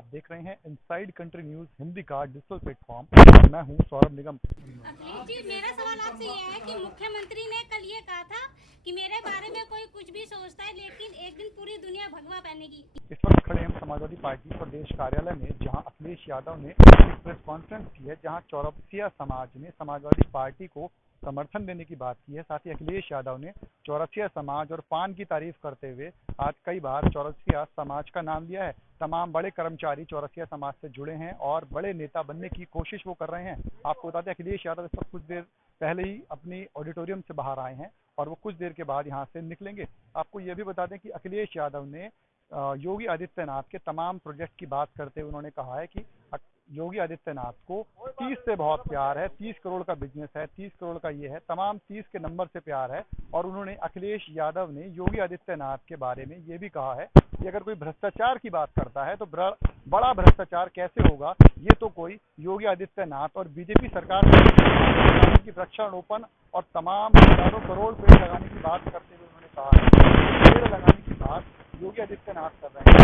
आप देख रहे हैं इनसाइड कंट्री न्यूज हिंदी का डिजिटल प्लेटफॉर्म। मैं हूं सौरभ निगम। अखिलेश जी, मेरा सवाल आपसे यह है कि मुख्यमंत्री ने कल ये कहा था कि मेरे बारे में कोई कुछ भी सोचता है लेकिन एक दिन पूरी दुनिया भगवा पहनेगी। इस वक्त खड़े हम समाजवादी पार्टी प्रदेश कार्यालय में, जहां अखिलेश यादव ने एक प्रेस कॉन्फ्रेंस की है, जहां चौरसिया समाज ने समाजवादी पार्टी को समर्थन देने की बात की है। साथ ही अखिलेश यादव ने चौरसिया समाज और पान की तारीफ करते हुए आज कई बार चौरसिया समाज का नाम लिया है। तमाम बड़े कर्मचारी चौरसिया समाज से जुड़े हैं और बड़े नेता बनने की कोशिश वो कर रहे हैं। आपको बता दें, अखिलेश यादव इस वक्त कुछ देर पहले ही अपनी ऑडिटोरियम से बाहर आए हैं और वो कुछ देर के बाद यहाँ से निकलेंगे। आपको ये भी बता दें कि अखिलेश यादव ने योगी आदित्यनाथ के तमाम प्रोजेक्ट की बात करते हुए उन्होंने कहा है कि योगी आदित्यनाथ को 30 से बहुत प्यार है, 30 करोड़ का बिजनेस है, 30 करोड़ का ये है, तमाम 30 के नंबर से प्यार है। और उन्होंने अखिलेश यादव ने योगी आदित्यनाथ के बारे में ये भी कहा है कि अगर कोई भ्रष्टाचार की बात करता है तो बड़ा भ्रष्टाचार कैसे होगा, ये तो कोई योगी आदित्यनाथ और बीजेपी सरकार की वृक्षारोपण और तमाम हजारों करोड़ पेड़ लगाने की बात करते हुए उन्होंने कहा है पेड़ लगाने की बात योगी आदित्यनाथ कर रहे हैं।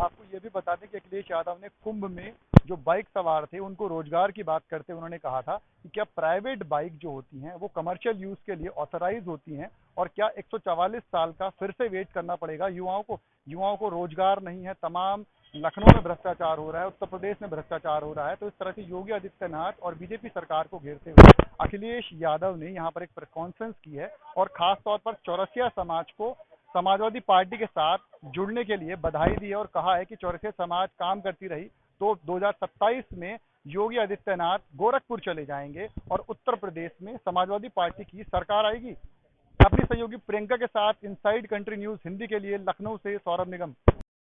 आपको ये भी बता दें कि अखिलेश यादव ने कुंभ में जो बाइक सवार थे उनको रोजगार की बात करते उन्होंने कहा था कि क्या प्राइवेट बाइक जो होती हैं वो कमर्शियल यूज के लिए ऑथराइज होती हैं और क्या 144 साल का फिर से वेट करना पड़ेगा युवाओं को रोजगार नहीं है। तमाम लखनऊ में भ्रष्टाचार हो रहा है, उत्तर प्रदेश में भ्रष्टाचार हो रहा है। तो इस तरह से योगी आदित्यनाथ और बीजेपी सरकार को घेरते हुए अखिलेश यादव ने यहाँ पर एक प्रेस कॉन्फ्रेंस की है और खास तौर पर चौरसिया समाज को समाजवादी पार्टी के साथ जुड़ने के लिए बधाई दी है और कहा है कि चौरसिया समाज काम करती रही तो 2027 में योगी आदित्यनाथ गोरखपुर चले जाएंगे और उत्तर प्रदेश में समाजवादी पार्टी की सरकार आएगी। अपनी सहयोगी प्रियंका के साथ इनसाइड कंट्री न्यूज हिंदी के लिए लखनऊ से सौरभ निगम।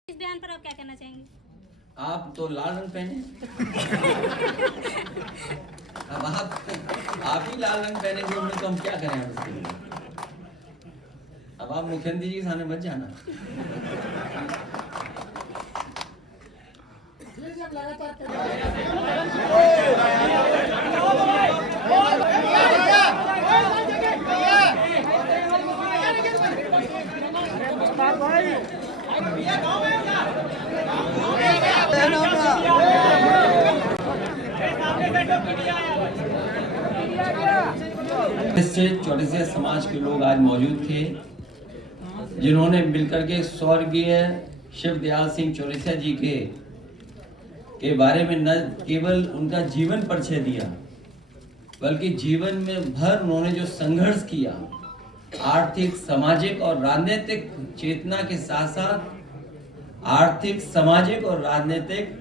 इस बयान पर आप क्या कहना चाहेंगे? आप तो लाल रंग पहने अब आप ही लाल रंग पहनेंगे उनमें तो हम क्या करें उसके लिए। अब आप मुख्यमंत्री जी के सामने मत जाना। चौरसिया समाज के लोग आज मौजूद थे जिन्होंने मिलकर के स्वर्गीय शिवदयाल सिंह चौरसिया जी के बारे में न केवल उनका जीवन परिचय दिया बल्कि जीवन में भर उन्होंने जो संघर्ष किया, आर्थिक, सामाजिक और राजनीतिक चेतना के साथ साथ आर्थिक, सामाजिक और राजनीतिक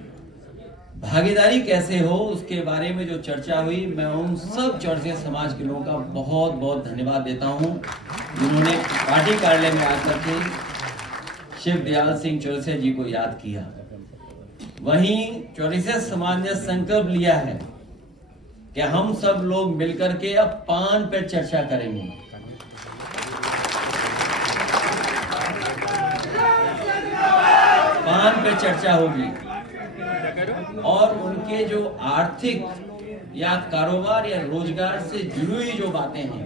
भागीदारी कैसे हो उसके बारे में जो चर्चा हुई, मैं उन सब चौरसिया समाज के लोगों का बहुत बहुत धन्यवाद देता हूं जिन्होंने पार्टी कार्यालय में आकर के शिवदयाल सिंह चौरसिया जी को याद किया। वहीं चौरसिया समाज ने संकल्प लिया है कि हम सब लोग मिलकर के अब पान पर चर्चा करेंगे। पान पर चर्चा होगी और उनके जो आर्थिक या कारोबार या रोजगार से जुड़ी हुई जो बातें हैं,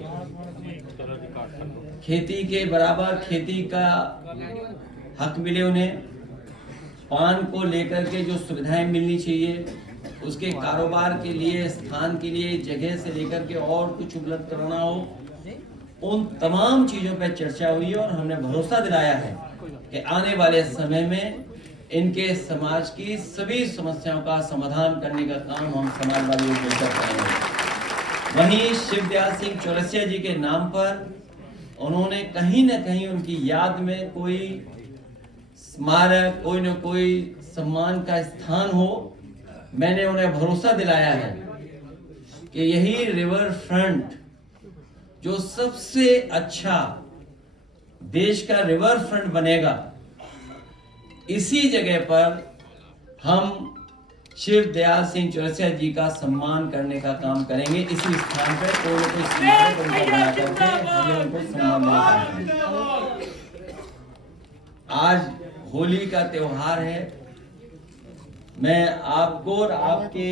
खेती के बराबर खेती का हक मिले उन्हें, पान को लेकर के जो सुविधाएं मिलनी चाहिए, उसके कारोबार के लिए, स्थान के लिए, जगह से लेकर के और कुछ उपलब्ध कराना हो, उन तमाम चीजों पर चर्चा हुई और हमने भरोसा दिलाया है कि आने वाले समय में इनके समाज की सभी समस्याओं का समाधान करने का काम हम समाजवादी लोग मिलकर करेंगे। वहीं शिवदयाल सिंह चौरसिया जी के नाम पर उन्होंने कहीं न कहीं उनकी याद में कोई स्मारक, कोई न कोई सम्मान का स्थान हो। मैंने उन्हें भरोसा दिलाया है कि यही रिवर फ्रंट जो सबसे अच्छा देश का रिवर फ्रंट बनेगा, इसी जगह पर हम शिवदयाल सिंह चौरसिया जी का सम्मान करने का काम करेंगे। इसी स्थान पर कोई स्मारक उनको बना करके उनको सम्मान देंगे। आज होली का त्योहार है। मैं आपको और आपके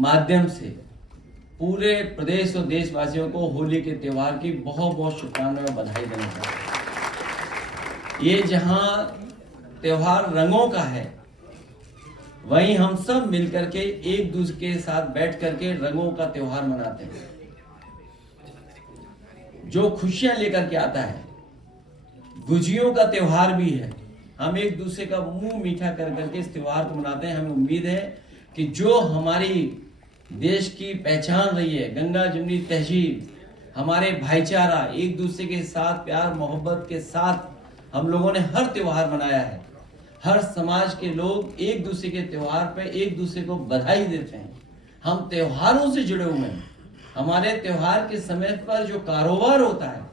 माध्यम से पूरे प्रदेश और देशवासियों को होली के त्योहार की बहुत बहुत शुभकामनाएं और बधाई देना चाहता हूं। ये जहां त्योहार रंगों का है, वहीं हम सब मिलकर के एक दूसरे के साथ बैठ करके रंगों का त्योहार मनाते हैं, जो खुशियां लेकर के आता है। गुजियों का त्योहार भी है। हम एक दूसरे का मुंह मीठा कर करके इस त्योहार को मनाते हैं। हमें उम्मीद है कि जो हमारी देश की पहचान रही है, गंगा जमुनी तहजीब, हमारे भाईचारा, एक दूसरे के साथ प्यार मोहब्बत के साथ हम लोगों ने हर त्योहार मनाया है। हर समाज के लोग एक दूसरे के त्योहार पे एक दूसरे को बधाई देते हैं। हम त्योहारों से जुड़े हुए हैं। हमारे त्योहार के समय पर जो कारोबार होता है,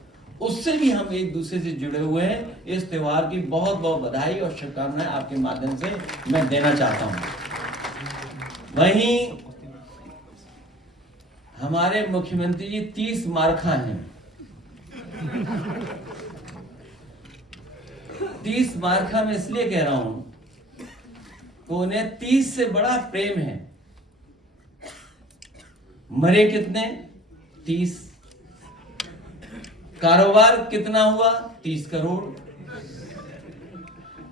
उससे भी हम एक दूसरे से जुड़े हुए हैं। इस त्योहार की बहुत बहुत बधाई और शुभकामनाएं आपके माध्यम से मैं देना चाहता हूं। वहीं हमारे मुख्यमंत्री जी 30 मार्खा हैं। 30 मार्खा में इसलिए कह रहा हूं तो उन्हें 30 से बड़ा प्रेम है। मरे कितने? 30। कारोबार कितना हुआ? 30 करोड़।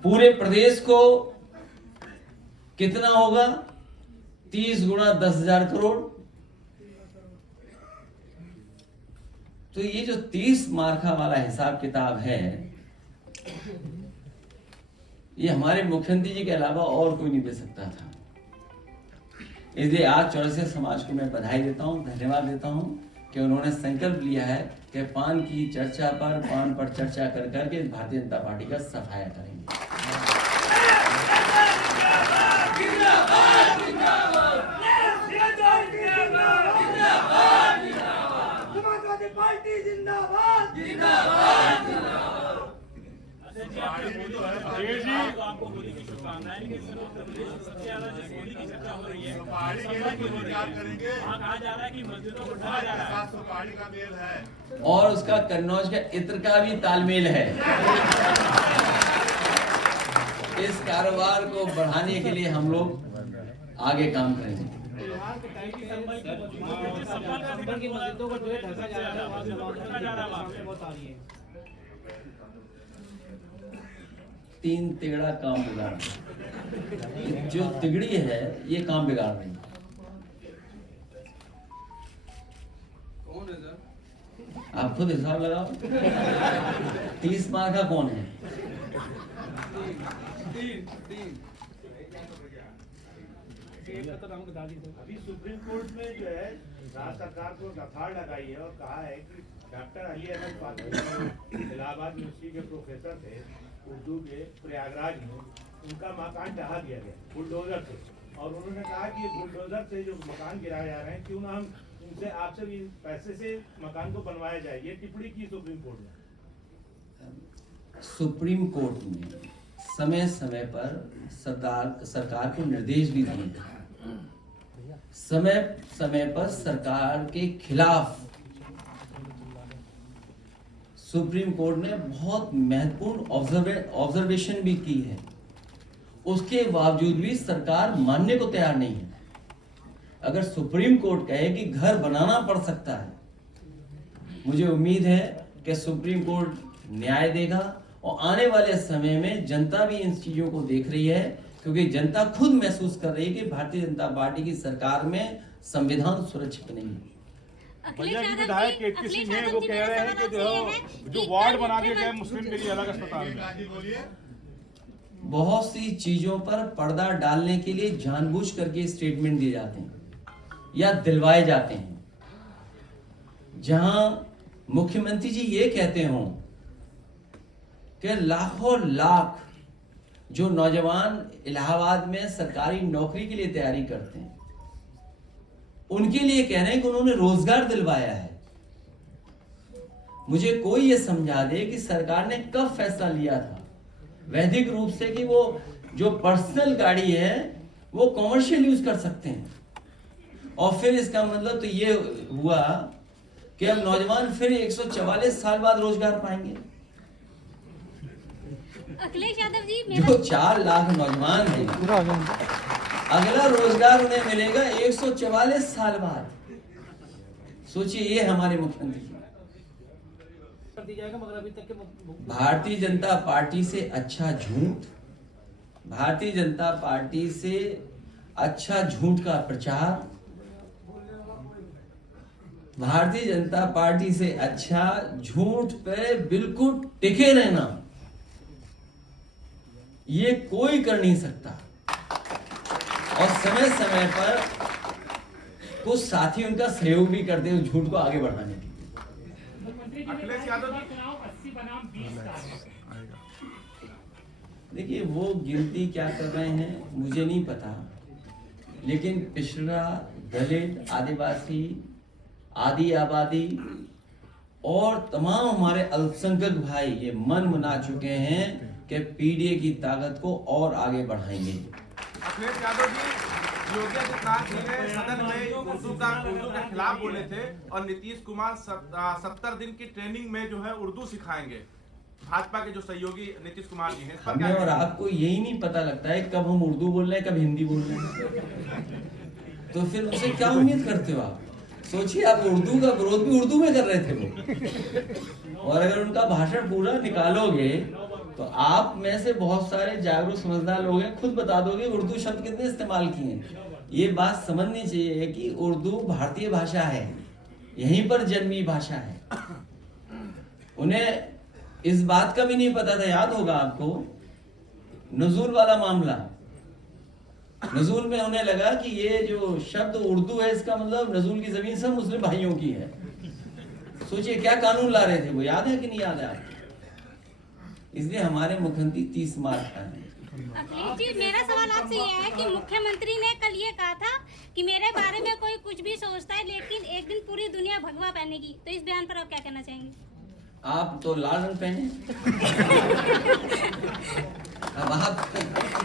पूरे प्रदेश को कितना होगा? 30 गुणा 10,000 करोड़। तो ये जो 30 मार्खा वाला हिसाब किताब है, ये हमारे मुख्यमंत्री जी के अलावा और कोई नहीं दे सकता था। इसलिए आज चौरसिया समाज को मैं बधाई देता हूं, धन्यवाद देता हूं कि उन्होंने संकल्प लिया है कि पान की चर्चा पर, पान पर चर्चा कर करके भारतीय जनता पार्टी का सफाया करेंगे। और उसका कन्नौज का इत्र का भी तालमेल है। इस कारोबार को बढ़ाने के लिए हम लोग आगे काम करेंगे। तीन तिगड़ा काम बिगाड़ रही, जो तिगड़ी है ये काम बिगाड़ रही है। आप खुद हिसाब लगाओ। 30 मार्का कौन है? अभी सुप्रीम कोर्ट में जो है राज्य सरकार को गफाड़ लगाई है और कहा है कि डॉक्टर अली अहमद फारूकी इलाहाबाद यूनिवर्सिटी के प्रोफेसर थे उर्दू के, प्रयागराज में उनका मकान ढहा दिया गया बुलडोजर से, और उन्होंने कहा कि बुलडोजर से जो मकान गिराए जा रहे हैं, क्यों ना हम उनसे आपसे भी पैसे से मकान को बनवाया जाए। ये टिप्पणी की सुप्रीम कोर्ट ने। सुप्रीम कोर्ट ने समय समय पर सरकार को निर्देश भी दिए। समय समय पर सरकार के खिलाफ सुप्रीम कोर्ट ने बहुत महत्वपूर्ण ऑब्जर्वेशन भी की है। उसके बावजूद भी सरकार मानने को तैयार नहीं है। अगर सुप्रीम कोर्ट कहे कि घर बनाना पड़ सकता है, मुझे उम्मीद है कि सुप्रीम कोर्ट न्याय देगा और आने वाले समय में जनता भी इन चीजों को देख रही है, क्योंकि जनता खुद महसूस कर रही है कि भारतीय जनता पार्टी की सरकार में संविधान सुरक्षित नहीं है। भैया जी विधायक केतकी सिंह है, वो कह रहे हैं कि जो वार्ड बना के गए मुस्लिम के लिए अलग अस्पताल में, बहुत सी चीजों पर पर्दा डालने के लिए जानबूझ करके स्टेटमेंट दिए जाते हैं या दिलवाए जाते हैं। जहां मुख्यमंत्री जी ये कहते हों कि लाखों लाख जो नौजवान इलाहाबाद में सरकारी नौकरी के लिए तैयारी करते हैं, उनके लिए कह रहे हैं कि उन्होंने रोजगार दिलवाया है। मुझे कोई ये समझा दे कि सरकार ने कब फैसला लिया था वैधिक रूप से कि वो जो पर्सनल गाड़ी है वो कॉमर्शियल यूज कर सकते हैं। और फिर इसका मतलब तो ये हुआ कि अब नौजवान फिर 144 साल बाद रोजगार पाएंगे। अखिलेश यादव जी, जो 4 लाख नौजवान हैं, अगला रोजगार उन्हें मिलेगा 144 साल बाद। सोचिए, ये हमारे मुख्यमंत्री कर दी जाएगा, मगर अभी तक के भारतीय जनता पार्टी से अच्छा झूठ, भारतीय जनता पार्टी से अच्छा झूठ का प्रचार, भारतीय जनता पार्टी से अच्छा झूठ पे बिल्कुल टिके रहना, ये कोई कर नहीं सकता। और समय समय पर कुछ साथी उनका सहयोग भी करते हैं झूठ को आगे बढ़ाने के लिए। अखिलेश यादव देखिए, वो गिनती क्या कर रहे हैं मुझे नहीं पता, लेकिन पिछड़ा, दलित, आदिवासी, आदि आबादी और तमाम हमारे अल्पसंख्यक भाई ये मन बना चुके हैं कि पीडीए की ताकत को और आगे बढ़ाएंगे। अखिलेश यादव जी, योगी आदित्यनाथ जी ने सदन में उर्दू के खिलाफ बोले थे और नीतीश कुमार 70 दिन की ट्रेनिंग में जो है उर्दू सिखाएंगे। भाजपा के जो सहयोगी नीतीश कुमार जी हैं, हमें और आपको यही नहीं पता लगता है कब हम उर्दू बोल रहे हैं, कब हिंदी बोल रहे हैं, तो फिर उनसे क्या उम्मीद करते हो आप? सोचिए, आप उर्दू का विरोध भी उर्दू में कर रहे थे वो, और अगर उनका भाषण पूरा निकालोगे तो आप में से बहुत सारे जागरूक समझदार लोग हैं, खुद बता दोगे उर्दू शब्द कितने इस्तेमाल किए हैं। ये बात समझनी चाहिए कि उर्दू भारतीय भाषा है, यहीं पर जन्मी भाषा है। उन्हें इस बात का भी नहीं पता था, याद होगा आपको नजूल वाला मामला, नजूल में उन्हें लगा कि ये जो शब्द उर्दू है इसका मतलब नजूल की जमीन सब मुस्लिम भाइयों की है। सोचिए क्या कानून ला रहे थे वो, याद है कि नहीं याद है आपको? इसलिए हमारे मुख्यमंत्री 30 मार्च का है। अखिलेश जी, मेरा सवाल आपसे यह है कि मुख्यमंत्री ने कल ये कहा था कि मेरे बारे में कोई कुछ भी सोचता है लेकिन एक दिन पूरी दुनिया भगवा पहनेगी, तो इस बयान पर आप क्या कहना चाहेंगे? आप तो लाल रंग पहने, अब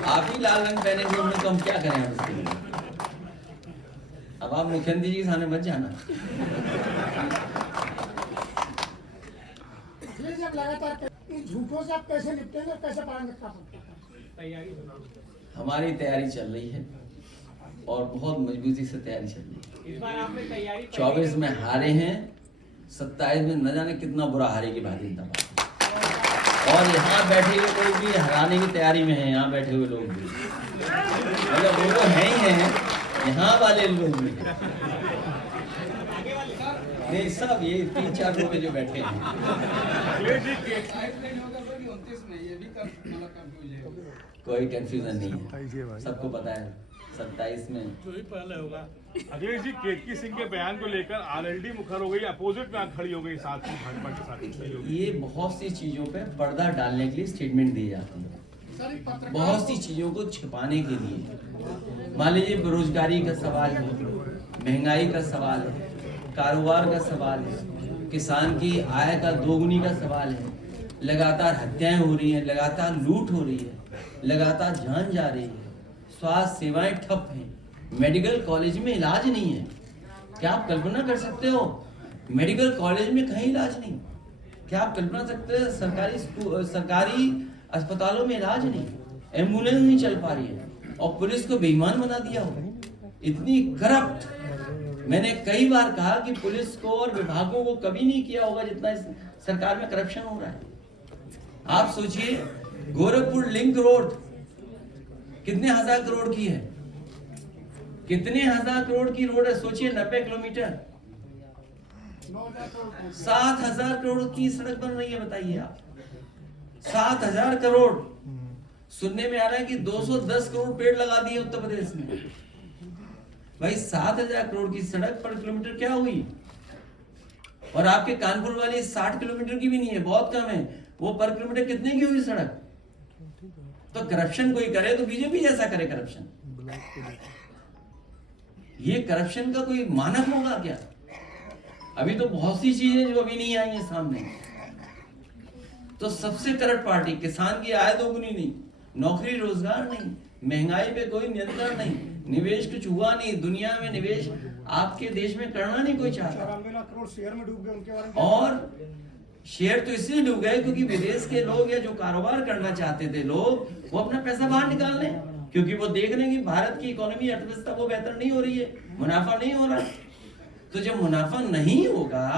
आप ही लाल रंग पहने थे, तो हम क्या करें उसके लिए? अब आप मुख्यमंत्री जी के सामने मत जाना। लगातार झूठों से आप कैसे निपटेंगे, कैसे पाएंगे? हमारी तैयारी चल रही है और बहुत मजबूती से तैयारी चल रही है। इस बार आपने तैयारी 24 में हारे हैं, 27 में न जाने कितना बुरा हारेगी भारतीय जनता पार्टी। और यहाँ बैठे हुए लोग भी हराने की तैयारी में हैं, यहाँ बैठे हुए लोग भी, मतलब वो तो हैं ही हैं, यहाँ वाले लोग भी नहीं, सब ये 3-4 लोग जो बैठे हैं। कोई कंफ्यूजन नहीं है, सबको पता है 27 में जो ही पहले होगा। अखिलेश जी, केतकी सिंह के बयान को लेकर आरएलडी मुखर हो गई, अपोजिट में खड़ी हो गई साथ में भाजपा के साथ। ये बहुत सी चीजों पे पर्दा डालने के लिए स्टेटमेंट दी जाती है, बहुत सी चीजों को छिपाने के लिए। मान लीजिए बेरोजगारी का सवाल है, महंगाई का सवाल है, कारोबार का सवाल है, किसान की आय का दोगुनी का सवाल है, लगातार हत्याएं हो रही हैं, लगातार लूट हो रही है, लगातार जान जा रही है, स्वास्थ्य सेवाएं ठप हैं, मेडिकल कॉलेज में इलाज नहीं है। क्या आप कल्पना कर सकते हो मेडिकल कॉलेज में कहीं इलाज नहीं? क्या आप कल्पना सकते हो सरकारी अस्पतालों में इलाज नहीं, एम्बुलेंस नहीं चल पा रही है, और पुलिस को बेईमान बना दिया हो, इतनी करप्ट। मैंने कई बार कहा कि पुलिस को और विभागों को कभी नहीं किया होगा जितना इस सरकार में करप्शन हो रहा है। आप सोचिए, गोरखपुर लिंक रोड कितने हजार करोड़ की है, कितने हजार करोड़ की रोड है, सोचिए 90 किलोमीटर, 7,000 करोड़ की सड़क बन रही है, बताइए आप 7,000 करोड़। सुनने में आ रहा है कि 210 करोड़ पेड़ लगा दिए उत्तर प्रदेश में। भाई 7,000 करोड़ की सड़क पर किलोमीटर क्या हुई? और आपके कानपुर वाली 60 किलोमीटर की भी नहीं है, बहुत कम है, वो पर किलोमीटर कितने की हुई सड़क? तो करप्शन कोई करे तो बीजेपी जैसा करे करप्शन। ये करप्शन का कोई मानक होगा क्या? अभी तो बहुत सी चीजें जो अभी नहीं आई हैं सामने। तो सबसे करप्ट पार्टी, किसान की आय दोगुनी नहीं, नौकरी रोजगार नहीं, महंगाई पे कोई नियंत्रण नहीं, निवेश कुछ हुआ नहीं, दुनिया में निवेश आपके देश में करना नहीं कोई चाहता। 94 लाख करोड़ शेयर में डूब गए, उनके बारे में और शेयर तो इसलिए डूब गए क्योंकि विदेश के लोग या जो कारोबार करना चाहते थे लोग, वो अपना पैसा बाहर निकाल लें, क्योंकि वो देख रहे हैं कि भारत की इकोनॉमी, अर्थव्यवस्था वो बेहतर नहीं हो रही है, मुनाफा नहीं हो रहा है। तो जब मुनाफा नहीं होगा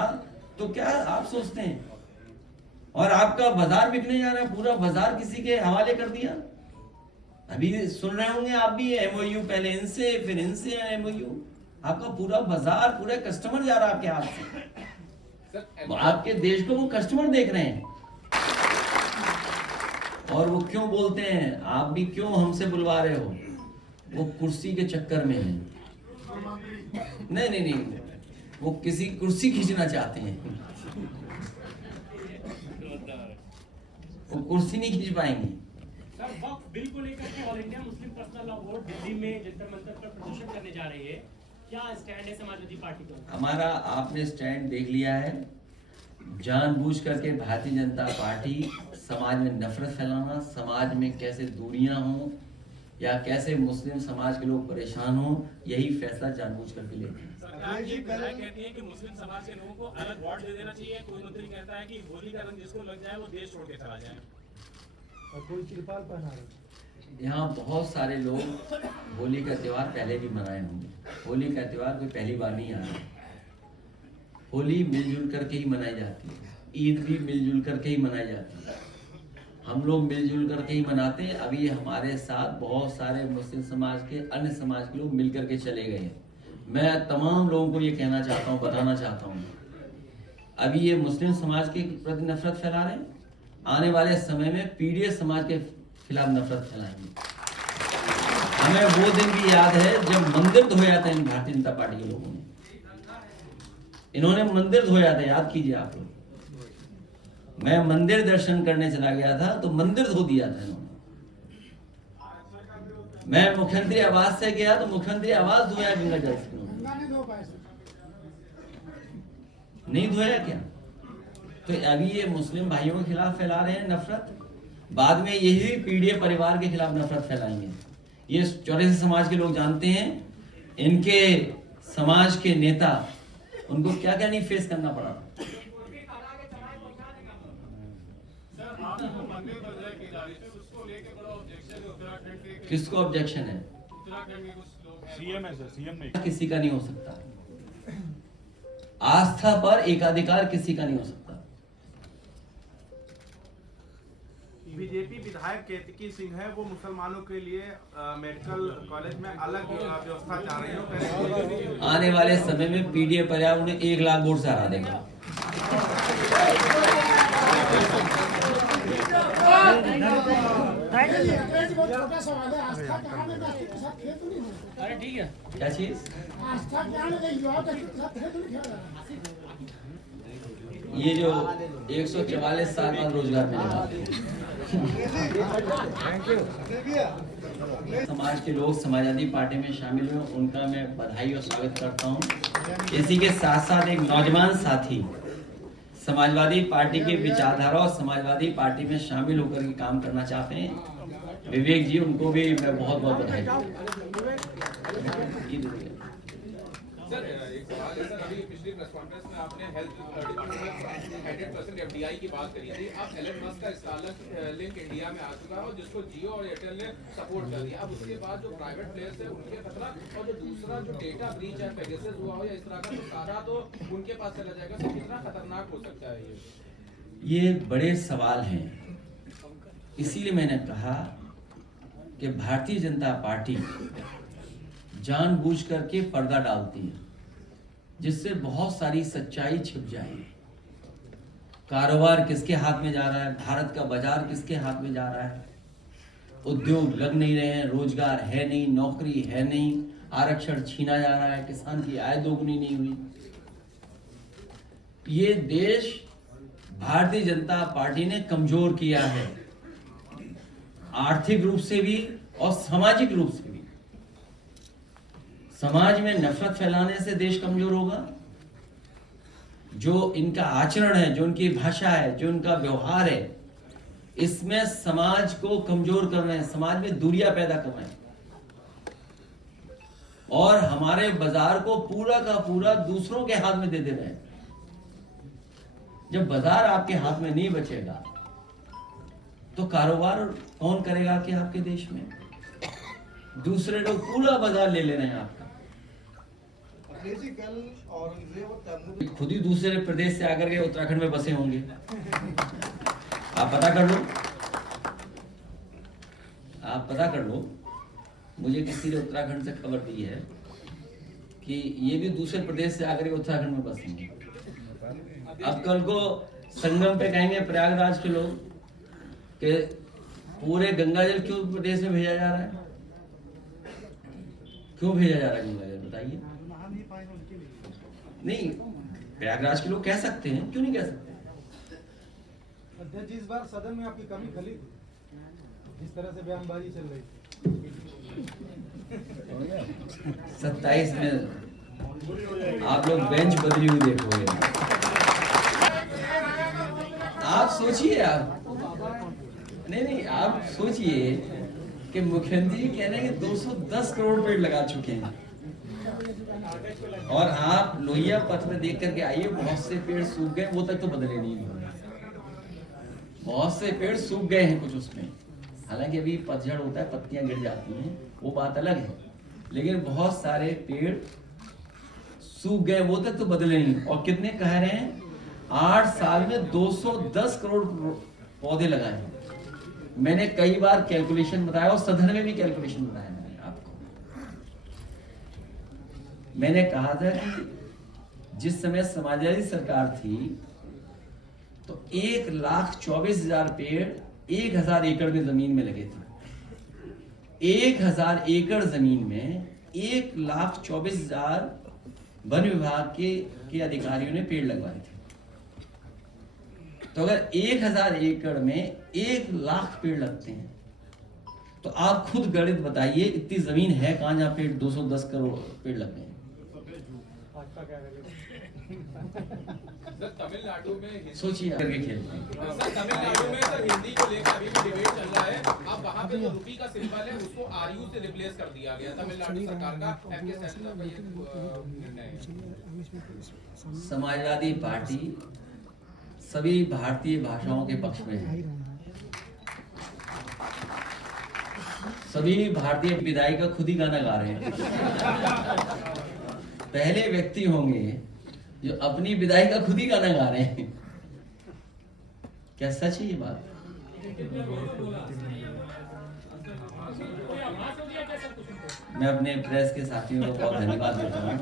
तो क्या आप सोचते हैं? और आपका बाजार बिकने जा रहा है, पूरा बाजार किसी के हवाले कर दिया। अभी सुन रहे होंगे आप भी, एमओयू पहले इनसे फिर इनसे एमओयू, आपका पूरा बाजार, पूरा कस्टमर जा रहा है आपके हाथ से। आपके देश को वो कस्टमर देख रहे हैं और वो क्यों बोलते हैं, आप भी क्यों हमसे बुलवा रहे हो? वो कुर्सी के चक्कर में है। नहीं, वो किसी कुर्सी खींचना चाहते हैं, वो कुर्सी नहीं खींच पाएंगे। सर, वक्फ बिल को लेकर के all India Muslim personal law board Delhi में जंतर मंतर पर प्रदर्शन करने जा रही है, क्या स्टैंड है समाजवादी पार्टी का? हमारा आपने स्टैंड देख लिया है। जानबूझ करके भारतीय जनता पार्टी समाज में नफरत फैलाना, समाज में कैसे दूरियां हों या कैसे मुस्लिम समाज के लोग परेशान हों, यही फैसला जानबूझ करके लेते हैं। सरकार ये कहती है कि मुस्लिम समाज के लोगों को अलग वार्ड दे देना चाहिए। कोई मंत्री कहता है कि होली का रंग जिसको लग जाए वो देश छोड़ के चला जाए, और कोई त्रिपाल पहना रहा है। यहाँ बहुत सारे लोग होली का त्यौहार पहले भी मनाए होंगे। होली का त्यौहार कोई पहली बार नहीं आ रहा। होली मिलजुल करके ही मनाई जाती है, ईद भी मिलजुल करके ही मनाई जाती है, हम लोग मिलजुल करके ही मनाते हैं। अभी हमारे साथ बहुत सारे मुस्लिम समाज के, अन्य समाज के लोग मिल करके चले गए हैं। मैं तमाम लोगों को ये कहना चाहता हूँ, बताना चाहता हूँ, अभी ये मुस्लिम समाज के प्रति नफरत फैला रहे हैं, आने वाले समय में पीडीएस समाज के खिलाफ नफरत फैलाएंगे। हमें वो दिन भी याद है जब मंदिर धोया था इन भारतीय जनता पार्टी के लोगों ने, इन्होंने मंदिर धोया था, याद कीजिए आप लोग। मैं मंदिर दर्शन करने चला गया था तो मंदिर धो दिया था इन्होंने। मैं मुख्यमंत्री आवास से गया तो मुख्यमंत्री आवास धोया गंगा जल से। नहीं धोया क्या? तो अभी ये मुस्लिम भाइयों के खिलाफ फैला रहे हैं नफरत, बाद में यही पीडीए परिवार के खिलाफ नफरत फैलाएंगे। ये 84 समाज के लोग जानते हैं, इनके समाज के नेता, उनको क्या क्या नहीं फेस करना पड़ा। किसको ऑब्जेक्शन है? सीएम है सर, सीएम नहीं। किसी का नहीं हो सकता। आस्था पर एकाधिकार किसी का नहीं हो सकता। बीजेपी विधायक केतकी सिंह है, वो मुसलमानों के लिए मेडिकल कॉलेज में अलग व्यवस्था चाह रही है। आने वाले समय में पीडीए परिवार उन्हें 1 लाख वोट से हरा देगा। छोटा सवाल है, आस्था कहाँ में जाती है? सब खेत नहीं है। अरे ठीक है, क्या चीज? आस्था कहाँ में गई? युवाओं का सब खेत नहीं खेल रहा है। ये जो 144 साल बाद रोजगार मिलेगा। समाज के लोग समाजवादी पार्टी में शामिल हुए, उनका मैं बधाई और स्वागत करता हूं। इसी के साथ साथ एक नौजवान साथी समाजवादी पार्टी के विचारधारा और समाजवादी पार्टी में शामिल होकर के काम करना चाहते हैं, विवेक जी, उनको भी मैं बहुत बहुत बधाई देता हूं। सर, एक सवाल है सर, अभी पिछली प्रेस कॉन्फ्रेंस में आपने हेल्थ डिपार्टमेंट में 100% एफडीआई की बात करी थी। अब एलन मस्क का स्टारलिंक इंडिया में आ चुका है और जिसको जियो और एयरटेल ने सपोर्ट कर दिया। अब उसके बाद जो प्राइवेट प्लेयर्स है उनके खतरा, और जो दूसरा जो डेटा ब्रीच है, पेगासस हुआ हो या इस तरह का, तो सारा तो उनके पास चला जाएगा। तो कितना खतरनाक हो सकता है ये बड़े सवाल हैं। इसीलिए मैंने कहा कि भारतीय जनता पार्टी जानबूझ करके पर्दा डालती है, जिससे बहुत सारी सच्चाई छिप जाए। कारोबार किसके हाथ में जा रहा है, भारत का बाजार किसके हाथ में जा रहा है, उद्योग लग नहीं रहे हैं, रोजगार है नहीं, नौकरी है नहीं, आरक्षण छीना जा रहा है, किसान की आय दोगुनी नहीं हुई। ये देश भारतीय जनता पार्टी ने कमजोर किया है, आर्थिक रूप से भी और सामाजिक रूप से भी। समाज में नफरत फैलाने से देश कमजोर होगा। जो इनका आचरण है, जो इनकी भाषा है, जो इनका व्यवहार है, इसमें समाज को कमजोर कर रहे हैं, समाज में दूरियां पैदा कर रहे हैं और हमारे बाजार को पूरा का पूरा दूसरों के हाथ में दे रहे हैं। जब बाजार आपके हाथ में नहीं बचेगा तो कारोबार कौन करेगा कि आपके देश में? दूसरे लोग पूरा बाजार ले रहे हैं आपका। खुद ही दूसरे प्रदेश से आकर के उत्तराखंड में बसे होंगे। आप पता कर लो, आप पता कर लो। मुझे किसी ने उत्तराखंड से खबर दी है कि ये भी दूसरे प्रदेश से आकर के उत्तराखंड में बसेंगे। अब कल को संगम पे कहेंगे प्रयागराज के लोग कि पूरे गंगा जल क्यों प्रदेश में भेजा जा रहा है, क्यों भेजा जा रहा है गंगा जल, बताइए। नहीं, प्रयागराज के लोग कह सकते हैं, क्यों नहीं कह सकते? अध्यक्ष जी, इस बार सदन में आपकी कमी खली थी, जिस तरह से बयानबाजी चल रही थी। 27 में आप लोग बेंच बदली हुई देखोगे। आप सोचिए, नहीं आप सोचिए कि मुख्यमंत्री कह रहे हैं कि 210 करोड़ पेड़ लगा चुके हैं, और आप लोहिया पथ में देख करके आइए, बहुत से पेड़ सूख गए, वो तक तो बदले नहीं हुए। बहुत से पेड़ सूख गए हैं कुछ उसमें, हालांकि अभी पतझड़ होता है, पत्तियां गिर जाती हैं, वो बात अलग है, लेकिन बहुत सारे पेड़ सूख गए, वो तक तो बदले नहीं। और कितने कह रहे हैं? 8 साल में 210 करोड़ पौधे लगाए। मैंने कई बार कैलकुलेशन बताया, और सदन में भी कैलकुलेशन बताया मैंने आपको। मैंने कहा था कि जिस समय समाजवादी सरकार थी तो 1,24,000 पेड़ 1,000 एकड़ में जमीन में लगे थे। 1,000 एकड़ जमीन में 1,24,000 वन विभाग के अधिकारियों ने पेड़ लगवाए थे। तो अगर 1,000 एकड़ में 1,00,000 पेड़ लगते हैं, तो आप खुद गणित बताइए, इतनी जमीन है कहां जहां पेड़ 210 करोड़ पेड़ लग गए। सर तमिलनाडु में सोचिए करके खेल। सर तमिलनाडु में सर हिंदी को लेकर अभी भी डिबेट चल रहा है। अब वहाँ पे जो रुपी का सिंबल है उसको आरयू से रिप्लेस कर दिया गया। तमिलनाडु सरकार का एमके सेनेटर का ये निर्णय है। समाजवादी पार्टी सभी भारतीय भाषाओं के पक्ष में है। सभी भारतीय विदाई का खुद ही गाना गा रहे हैं। पहले व्यक्ति होंगे जो अपनी विदाई का खुद ही गाना गा रहे हैं। क्या सच है ये बात? मैं अपने प्रेस के साथियों को बहुत धन्यवाद देता हूँ।